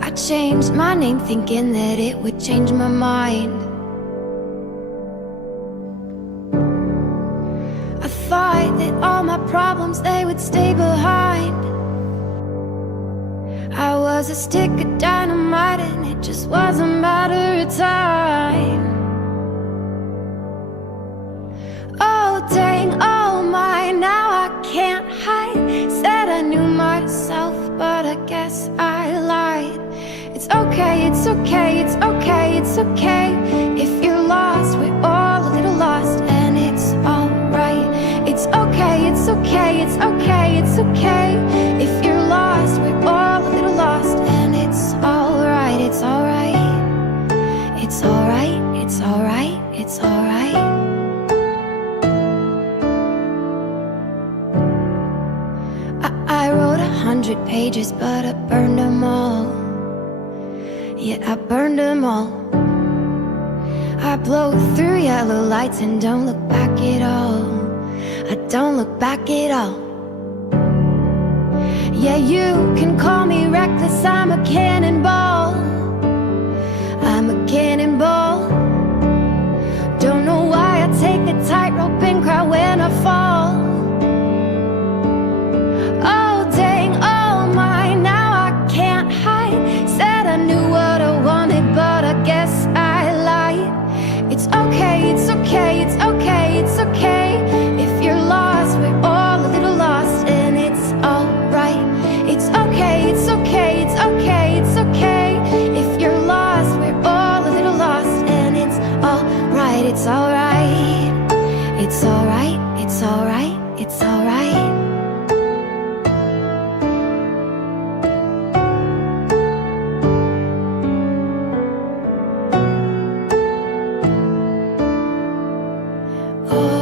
I changed my name thinking that it would change my mind. I thought that all my problems, they would stay behind. I was a stick of dynamite and it just was a matter of time. Oh dang, oh my, now I can't hide. Said I knew myself, but I guess I lied. It's okay, it's okay, it's okay, it's okay. If you're lost, we're all a little lost, and it's alright. It's okay, it's okay, it's okay, it's okay. If you're lost, we're all a little lost, and it's alright, it's alright. It's alright, it's alright, it's alright. I wrote 100 pages, but I burned them all. Yeah, I burned them all. I blow through yellow lights and don't look back at all. I don't look back at all. Yeah, you can call me reckless, I'm a cannonball. I'm a cannonball. Don't know why I take a tightrope and cry when I fall. Oh dang, oh my, now I can't hide. Said I knew what I wanted, but I guess I lied. It's okay, it's okay, it's okay, it's okay. If you're lost, we're all a little lost, and it's alright. It's okay, it's okay, it's okay, it's okay. If you're lost, we're all a little lost, and it's alright, it's alright. It's alright, it's alright, it's alright. Oh